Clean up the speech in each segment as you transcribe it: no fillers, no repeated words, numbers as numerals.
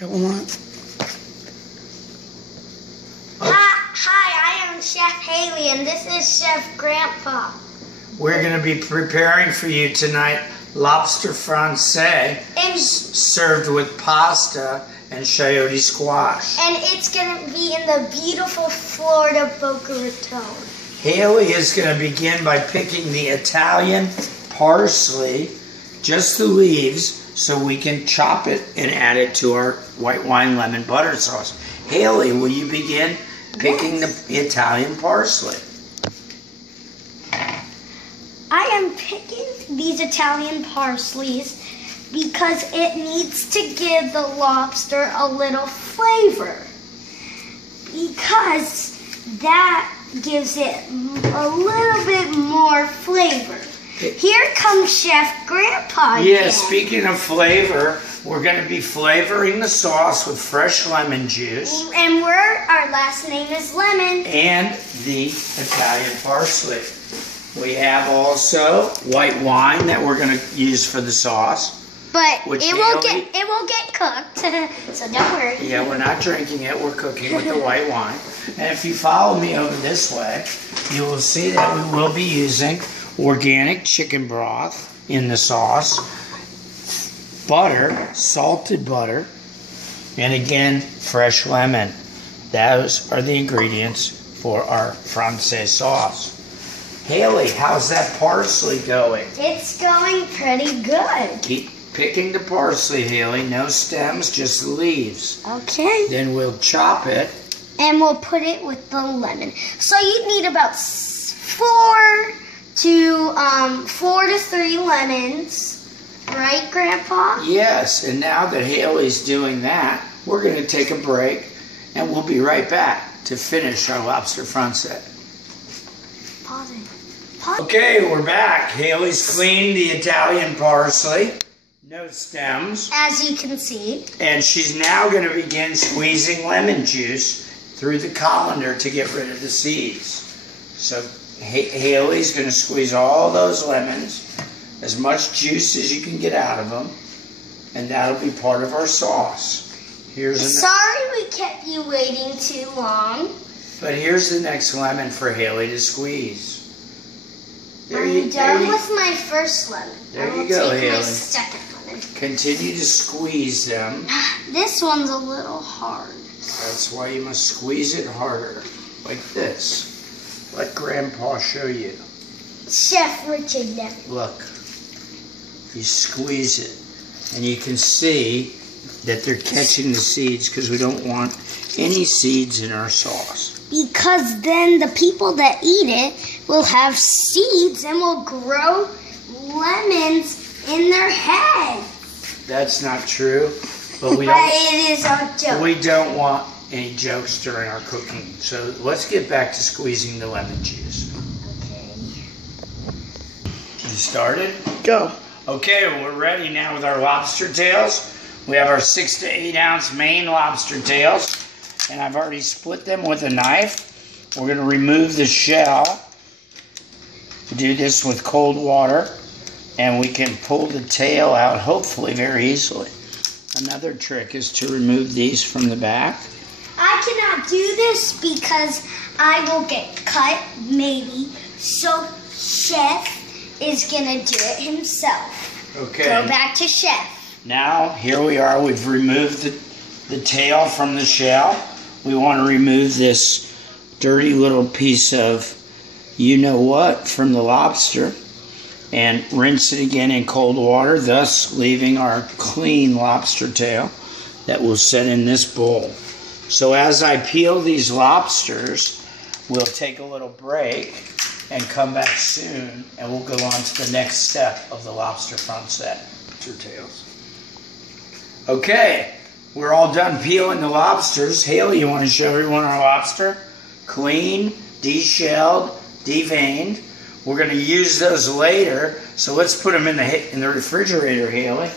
You want? Hi, I am Chef Haley, and this is Chef Grandpa. We're going to be preparing for you tonight Lobster Francaise served with pasta and HAYLEE squash. And it's going to be in the beautiful Florida Boca Raton. HAYLEE is going to begin by picking the Italian parsley, just the leaves, so we can chop it and add it to our white wine lemon butter sauce. HAYLEE, will you begin picking the Italian parsley? I am picking these Italian parsleys because it needs to give the lobster a little flavor. Because that gives it a little bit more flavor. Here comes Chef Grandpa again. Yeah, speaking of flavor, we're going to be flavoring the sauce with fresh lemon juice. And our last name is Lemon. And the Italian parsley. We have also white wine that we're going to use for the sauce. But it will get cooked, so don't worry. Yeah, we're not drinking it, we're cooking with the white wine. And if you follow me over this way, you will see that we will be using organic chicken broth in the sauce, butter, salted butter, and again, fresh lemon. Those are the ingredients for our Francaise sauce. HAYLEE, how's that parsley going? It's going pretty good. Keep picking the parsley, HAYLEE. No stems, just the leaves. Okay. Then we'll chop it. And we'll put it with the lemon. So you need about 4 to 3 lemons. Right, Grandpa? Yes, and now that HAYLEE's doing that, we're going to take a break, and we'll be right back to finish our Lobster Francaise. Pause. Okay, we're back. HAYLEE's cleaned the Italian parsley. No stems. As you can see. And she's now going to begin squeezing lemon juice through the colander to get rid of the seeds. So HAYLEE's going to squeeze all those lemons, as much juice as you can get out of them, and that'll be part of our sauce. Sorry we kept you waiting too long. But here's the next lemon for HAYLEE to squeeze. I'm done with my first lemon. There you go, HAYLEE. My second lemon. Continue to squeeze them. This one's a little hard. That's why you must squeeze it harder, like this. Let Grandpa show you. Chef Richard never. Look, you squeeze it, and you can see that they're catching the seeds because we don't want any seeds in our sauce. Because then the people that eat it will have seeds and will grow lemons in their head. That's not true, but it is a joke. We don't want any jokes during our cooking. So let's get back to squeezing the lemon juice. Okay. You started? Go. Okay, we're ready now with our lobster tails. We have our 6 to 8 ounce Maine lobster tails, and I've already split them with a knife. We're going to remove the shell. Do this with cold water, and we can pull the tail out hopefully very easily. Another trick is to remove these from the back. I cannot do this because I will get cut, maybe, so Chef is going to do it himself. Okay. Go back to Chef. Now, here we are. We've removed the tail from the shell. We want to remove this dirty little piece of you-know-what from the lobster and rinse it again in cold water, thus leaving our clean lobster tail that we'll set in this bowl. So as I peel these lobsters, we'll take a little break and come back soon, and we'll go on to the next step of the Lobster Francaise. Tails. Okay, we're all done peeling the lobsters. HAYLEE, you want to show everyone our lobster? Clean, deshelled, deveined. We're going to use those later, so let's put them in the refrigerator, HAYLEE.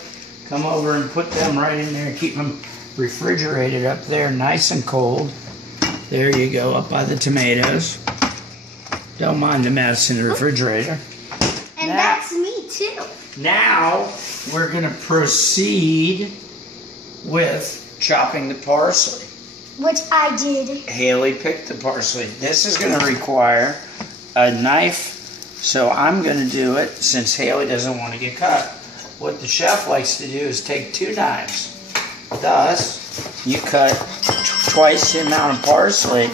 Come over and put them right in there. Keep them refrigerated up there, nice and cold. There you go, up by the tomatoes. Don't mind the mess in the refrigerator. And that's me too. Now, we're going to proceed with chopping the parsley. Which I did. Haley picked the parsley. This is going to require a knife, so I'm going to do it since Haley doesn't want to get cut. What the chef likes to do is take 2 knives. Thus, you cut twice the amount of parsley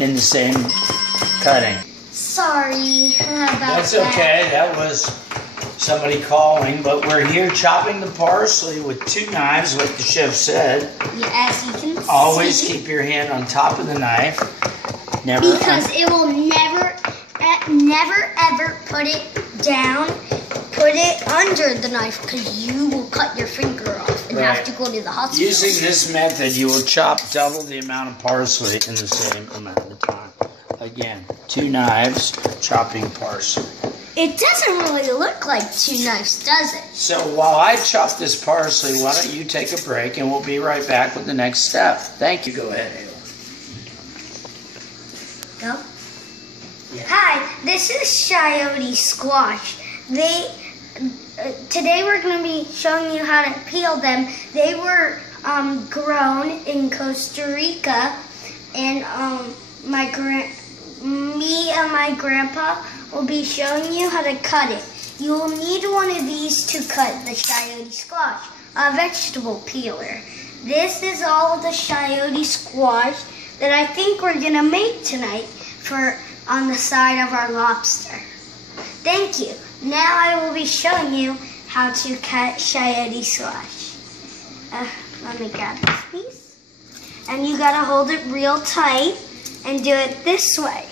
in the same cutting. Sorry about That's okay. That was somebody calling, but we're here chopping the parsley with 2 knives, like the chef said. Yeah, as you can see. Always keep your hand on top of the knife. Never. Because it will never ever put it down. Put it under the knife because you will cut your finger off and have to go to the hospital. Using this method, you will chop double the amount of parsley in the same amount of time. Again, 2 knives, chopping parsley. It doesn't really look like 2 knives, does it? So while I chop this parsley, why don't you take a break and we'll be right back with the next step. Thank you. Go ahead, Haley. Go. Yeah. Hi, this is Coyote squash. Today we're going to be showing you how to peel them. They were grown in Costa Rica, and me and my grandpa will be showing you how to cut it. You will need one of these to cut the coyote squash, a vegetable peeler. This is all the coyote squash that I think we're going to make tonight on the side of our lobster. Thank you. Now I will be showing you how to cut coyote squash. Let me grab this piece. And you gotta hold it real tight and do it this way.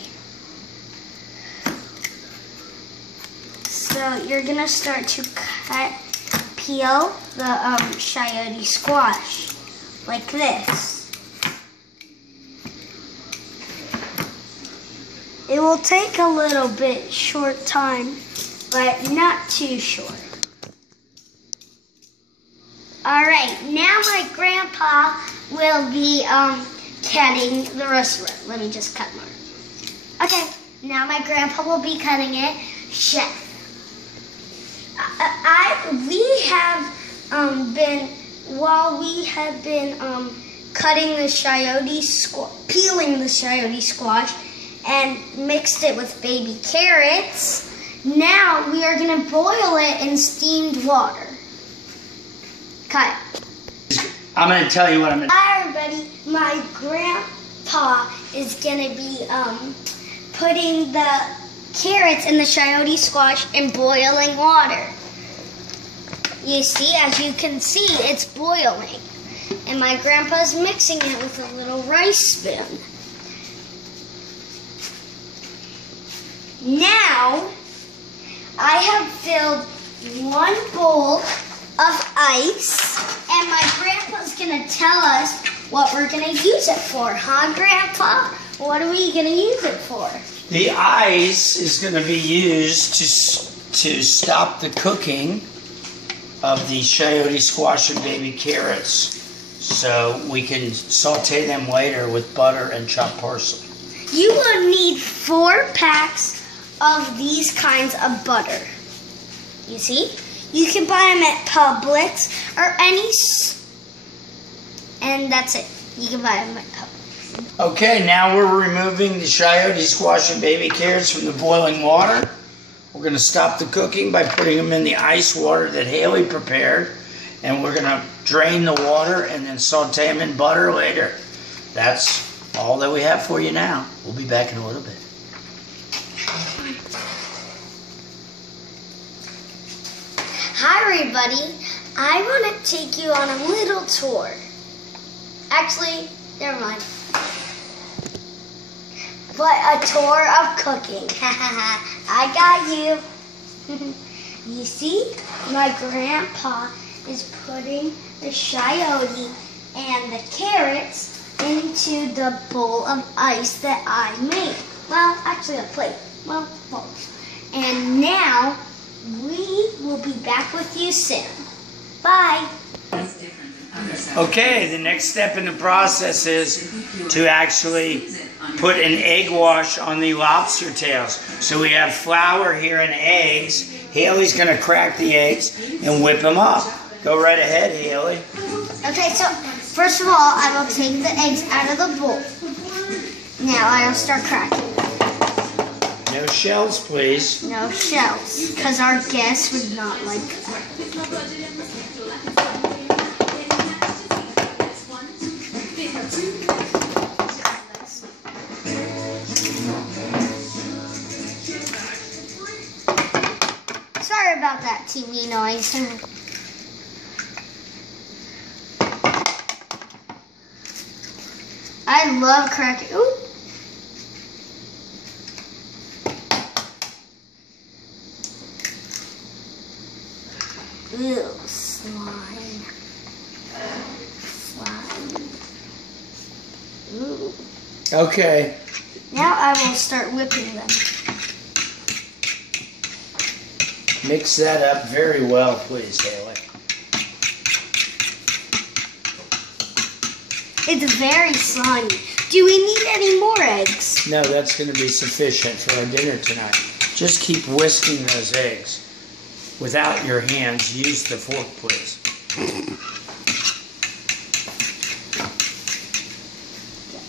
So you're gonna start to peel the coyote squash like this. It will take a little bit short time, but not too short. Alright, now my grandpa will be cutting the rest of it. Let me just cut more. Okay, now my grandpa will be cutting it. Chef. While we have been cutting the peeling the coyote squash and mixed it with baby carrots, now we are going to boil it in steamed water. Cut. I'm going to tell you what I'm going to do. Hi everybody, my grandpa is going to be putting the carrots in the coyote squash in boiling water. You see, as you can see, it's boiling. And my grandpa's mixing it with a little rice spoon. Now, I have filled 1 bowl of ice, and my grandpa's going to tell us what we're going to use it for. Huh, Grandpa? What are we going to use it for? The ice is going to be used to stop the cooking of the coyote squash and baby carrots, so we can saute them later with butter and chopped parsley. You will need 4 packs of these kinds of butter. You see? You can buy them at Publix or and that's it. You can buy them at Publix. Okay, now we're removing the coyote squash and baby carrots from the boiling water. We're going to stop the cooking by putting them in the ice water that Haley prepared, and we're going to drain the water and then saute them in butter later. That's all that we have for you now. We'll be back in a little bit. Hi everybody, I want to take you on a little tour. Actually, never mind. But a tour of cooking. I got you. You see, my grandpa is putting the coyote and the carrots into the bowl of ice that I made. Well, actually a plate. Well, both. And now we will be back with you soon. Bye. Okay, the next step in the process is to actually put an egg wash on the lobster tails. So we have flour here and eggs. Haley's going to crack the eggs and whip them up. Go right ahead, Haley. Okay, so first of all, I will take the eggs out of the bowl. Now I will start cracking. No shells, please. No shells, because our guests would not like that. Sorry about that TV noise. I love cracking. Ooh. Ew, slime. Slime. Ooh. Okay. Now I will start whipping them. Mix that up very well, please, HAYLEE. It's very slimy. Do we need any more eggs? No, that's going to be sufficient for our dinner tonight. Just keep whisking those eggs. Without your hands, use the fork, please.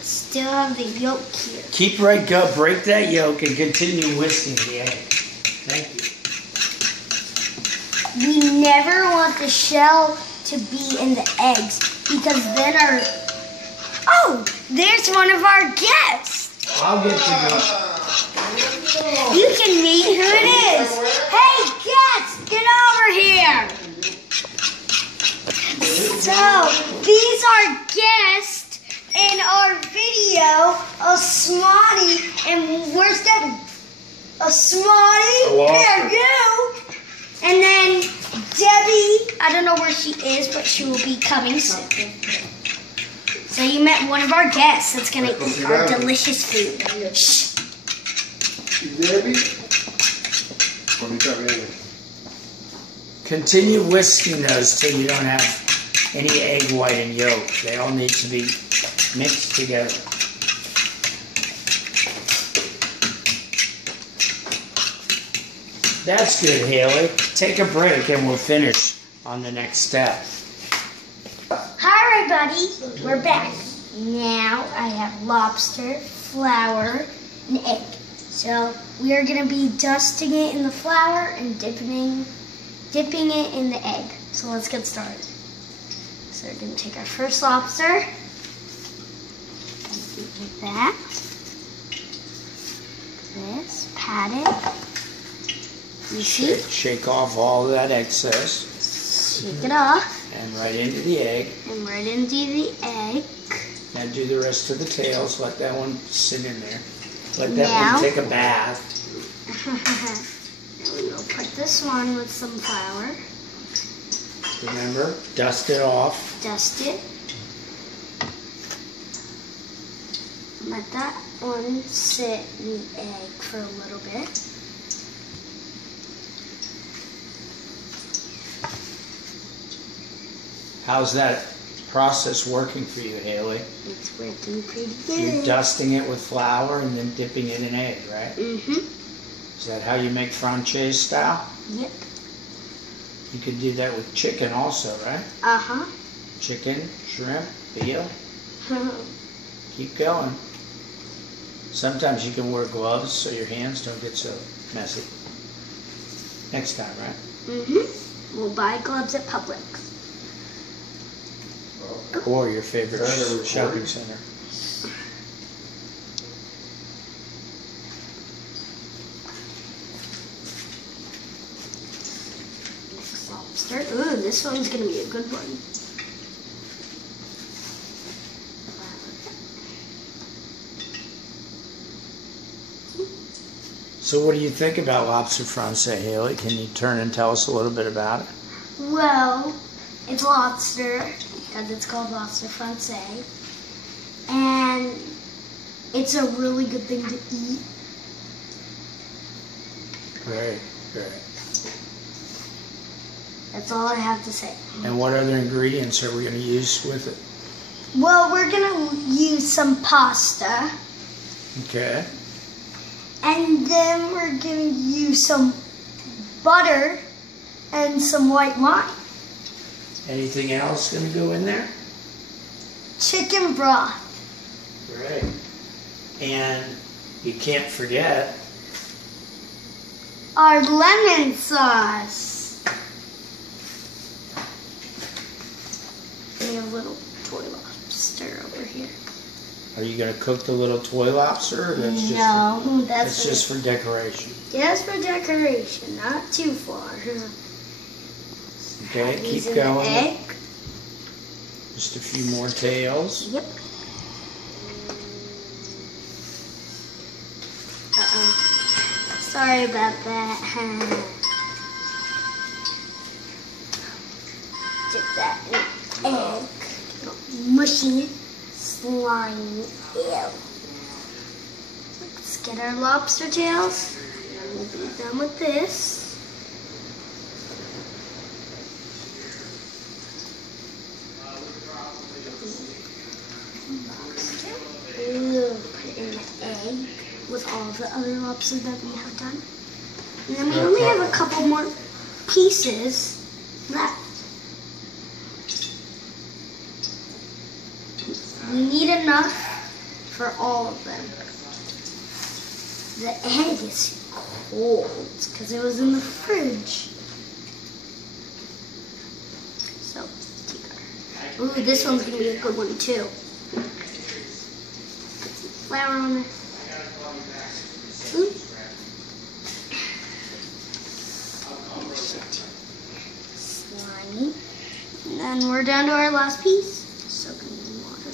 Still have the yolk here. Keep right go. Break that yolk and continue whisking the egg. Thank you. We never want the shell to be in the eggs because then our... Oh, there's one of our guests. I'll get to go. You can meet who it is. Hey, guests, get over here. So, these are guests in our video, a Smotty, and where's that? A Smotty? There you. And then Debbie, I don't know where she is, but she will be coming soon. So you met one of our guests that's going to eat our delicious food. Shh. Debbie? Continue whisking those till you don't have any egg white and yolk. They all need to be mixed together. That's good, HAYLEE. Take a break and we'll finish on the next step. Hi everybody, we're back. Now I have lobster, flour, and egg. So we are going to be dusting it in the flour and dipping it in the egg. So let's get started. So we're going to take our first lobster. Like that. This, pat it. You see? Shake off all of that excess. Shake it off. And right into the egg. And right into the egg. Now do the rest of the tails. Let that one sit in there. Let that one take a bath. Then we will put this one with some flour. Remember, dust it off. Dust it. Let that one sit in the egg for a little bit. How's that process working for you, HAYLEE? It's working pretty good. You're dusting it with flour and then dipping it in egg, right? Mm-hmm. Is that how you make francaise style? Yep. You could do that with chicken also, right? Uh-huh. Chicken, shrimp, veal. Keep going. Sometimes you can wear gloves so your hands don't get so messy. Next time, right? Mm-hmm. We'll buy gloves at Publix. Or your favorite shopping center. Next lobster. Ooh, this one's going to be a good one. So what do you think about lobster francaise, HAYLEE? Can you turn and tell us a little bit about it? Well, it's lobster, because it's called Lobster Francaise. And it's a really good thing to eat. Great, great. That's all I have to say. And what other ingredients are we going to use with it? Well, we're going to use some pasta. Okay. And then we're going to use some butter and some white wine. Anything else going to go in there? Chicken broth. Great. And you can't forget our lemon sauce. And a little toy lobster over here. Are you going to cook the little toy lobster? Or that's just no, that's just for decoration. Just for decoration, not too far. Okay, keep Using going. the egg. Just a few more tails. Yep. Sorry about that. Dip that in egg. Mushy, slimy. Ew. Let's get our lobster tails. We'll be done with this. We'll put in the egg with all the other lobster that we have done. And then we only have a couple more pieces left. We need enough for all of them. The egg is cold because it was in the fridge. So, ooh, this one's going to be a good one too. Put some flour on there. Ooh. Slimy. And then we're down to our last piece. Soaking in water.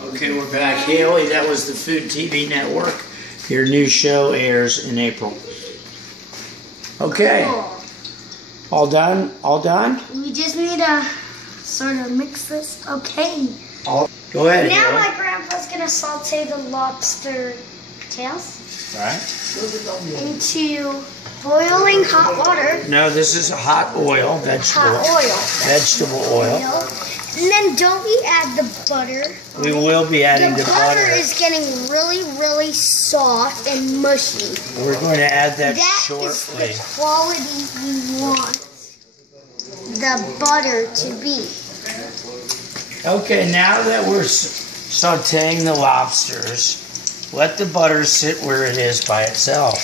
Okay, we're back. Haley, that was the Food TV Network. Your new show airs in April. Okay. All done? All done? We just need to sort of mix this. Okay. Go ahead, Now Haley. my grandpa's going to saute the lobster tails Right. into boiling hot water. No, this is hot oil, vegetable. Hot oil. Vegetable oil. And then don't we add the butter? We will be adding the butter butter. is getting really, really soft and mushy. We're going to add that That shortly. is the quality we want the butter to be. Okay, now that we're sauteing the lobsters, let the butter sit where it is by itself.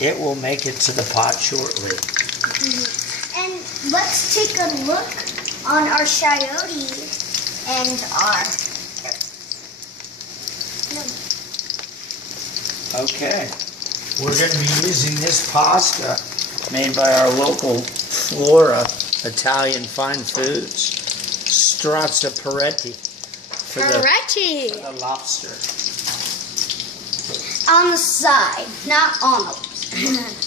It will make it to the pot shortly. And let's take a look on our chayote and our... Okay. We're going to be using this pasta made by our local Flora Italian Fine Foods. Straccia Peretti for the lobster. On the side, not on the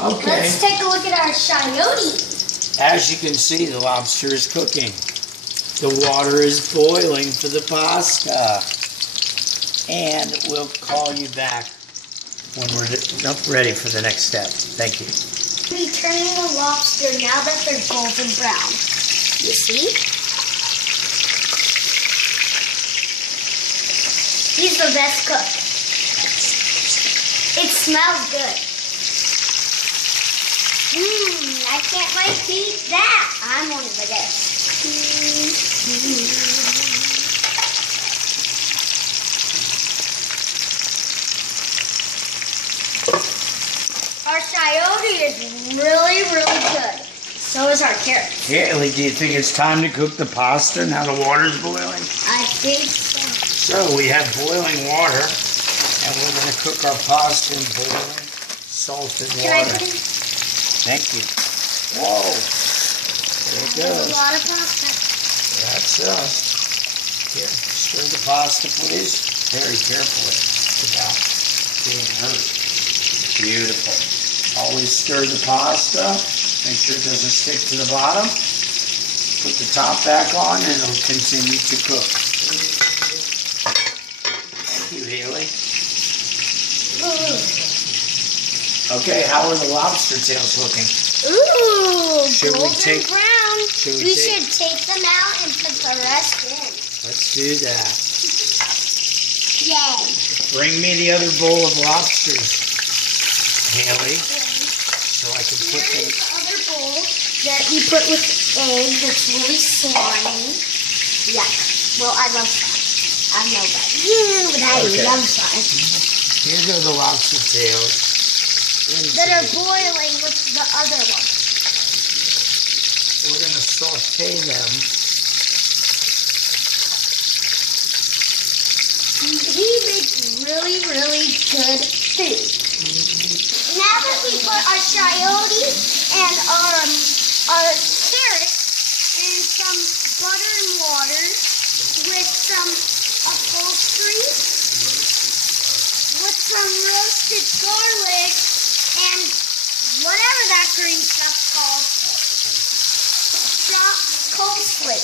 Okay. Let's take a look at our chayote. As you can see, the lobster is cooking. The water is boiling for the pasta. And we'll call you back when we're ready for the next step. Thank you. We're turning the lobster now that they're golden brown. You see? He's the best cook. It smells good. I can't wait to eat that. I'm one of the best. Our chayote is really, really good. So is our carrots. Haley, do you think it's time to cook the pasta now the water's boiling? I think so. So we have boiling water, and we're going to cook our pasta in boiling salted Can I water. put in Thank you. Whoa. There it a goes. lot of pasta? That's us. Here, stir the pasta, please. Very carefully without being hurt. Beautiful. Always stir the pasta. Make sure it doesn't stick to the bottom. Put the top back on and it'll continue to cook. Thank you, Haley. Okay, how are the lobster tails looking? Ooh, Should we golden take- brown. should we We take- should take them out and put the rest in. Let's do that. Yay. Bring me the other bowl of lobsters, Haley, so I can put them. Here's the other bowl that you put with egg that's really slimy. Yuck. Well, I love slime. I don't know about you, but I love slime. Here go the lobster tails. That are boiling with the other one. We're going to saute them. He makes really, really good food. Now that we put our shayoti and our carrots in some butter and water with some upholstery, with some roasted garlic and whatever that green stuff's called, chopped coleslaw.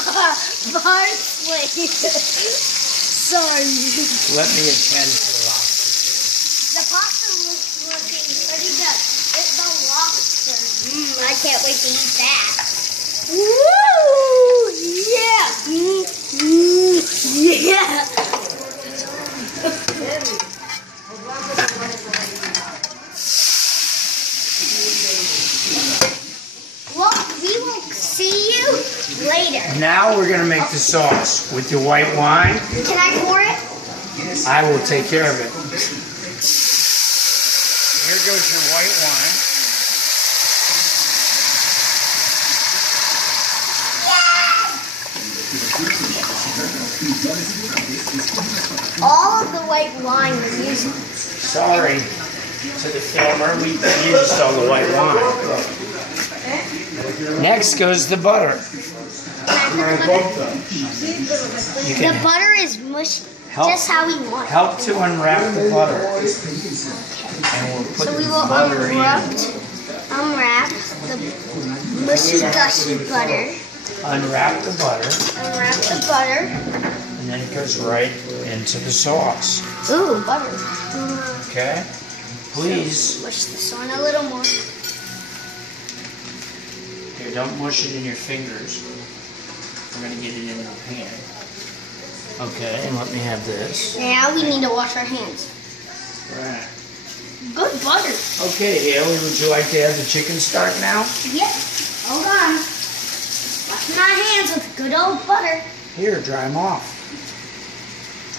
Parsley. Sorry. Let me attend to the lobster. The pasta looks looking pretty good. It's the lobster. I can't wait to eat that. Woo! Yeah! Yeah! Well, we will see you later. Now we're going to make the sauce with your white wine. Can I pour it? I will take care of it. Here goes your white wine. All of the white wine was used. Sorry to the filmer, we used all the white wine. Next goes the butter. You The can butter is mushy, just how we want it. help to unwrap the butter. And we'll put So we the will butter in. unwrap the mushy gushy butter. Unwrap the butter, Unwrap the butter. and then it goes right into the sauce. Ooh, butter. Okay? Please. Mush this on a little more. Here, don't mush it in your fingers. We're going to get it in the pan. Okay, and let me have this. Now we need to wash our hands. Right. Good butter. Okay, Haley, would you like to have the chicken stock now? Yep. Hold on. Wash my hands with good old butter. Here, dry them off.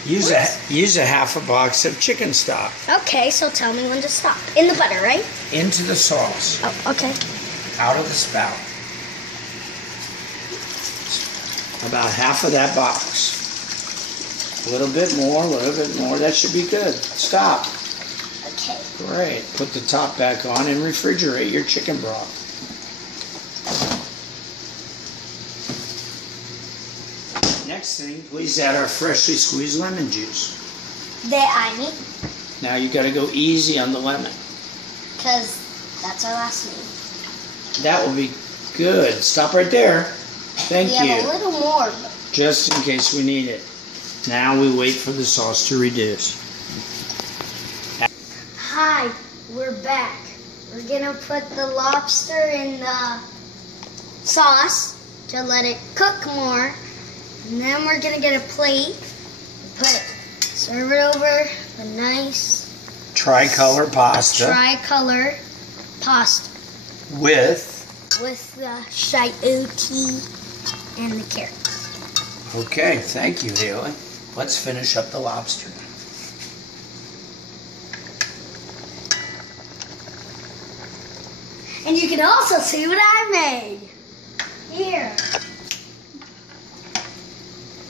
Use a half a box of chicken stock Okay, so tell me when to stop. In the butter, right? into the sauce, Oh, okay. out of the spout. About half of that box. A little bit more, that should be good. Stop. Okay. Great. Put the top back on and refrigerate your chicken broth. Next thing, please add our freshly squeezed lemon juice. That I need, Now you got to go easy on the lemon. because that's our last name. That will be good. Stop right there. Thank We have a you. little more. Just in case we need it. Now we wait for the sauce to reduce. Hi, we're back. We're gonna put the lobster in the sauce to let it cook more. And then we're gonna get a plate, serve it over a nice Tricolor pasta tricolor pasta with... with the shayoti and the carrots. Okay, thank you, Haley. Let's finish up the lobster. And you can also see what I made. Here.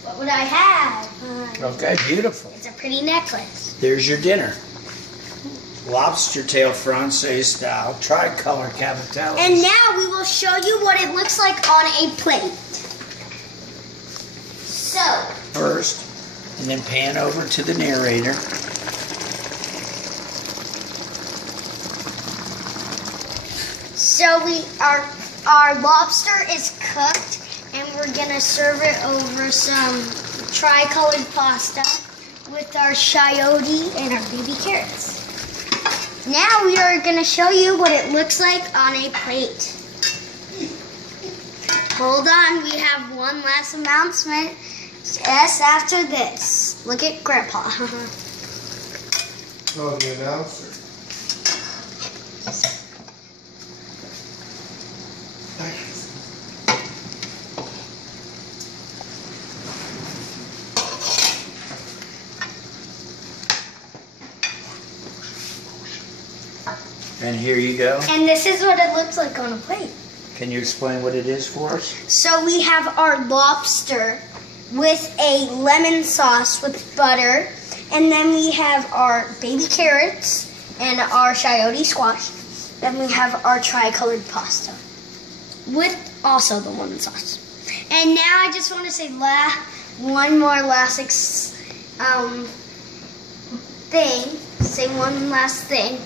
What would I have? Okay, beautiful. It's a pretty necklace. There's your dinner. Lobster tail francais style, tricolor cavatelli. And now we will show you what it looks like on a plate. So, First, and then pan over to the narrator. our lobster is cooked, and we're gonna serve it over some tri-colored pasta with our shayoti and our baby carrots. Now we are gonna show you what it looks like on a plate. Hold on, we have one last announcement. Yes, after this. Look at Grandpa. Oh, the announcer. And here you go. And this is what it looks like on a plate. Can you explain what it is for us? So we have our lobster with a lemon sauce with butter. And then we have our baby carrots and our chayote squash. Then we have our tricolored pasta with also the lemon sauce. And now I just want to say one more last thing. Say one last thing.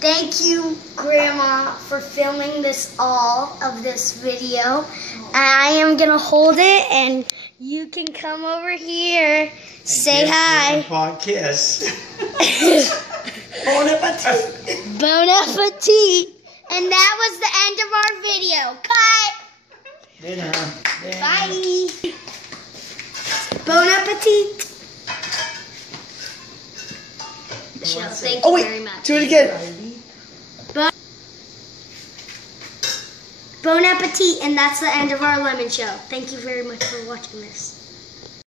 Thank you, Grandma, for filming all of this video. I am going to hold it, and you can come over here. Say hi. Grandpa kiss. Bon appetit. Bon appetit. And that was the end of our video. Cut. Dinner. Bye. Bon appetit. Thank you very much. Do it again. Bon appetit, and that's the end of our lemon show. Thank you very much for watching this.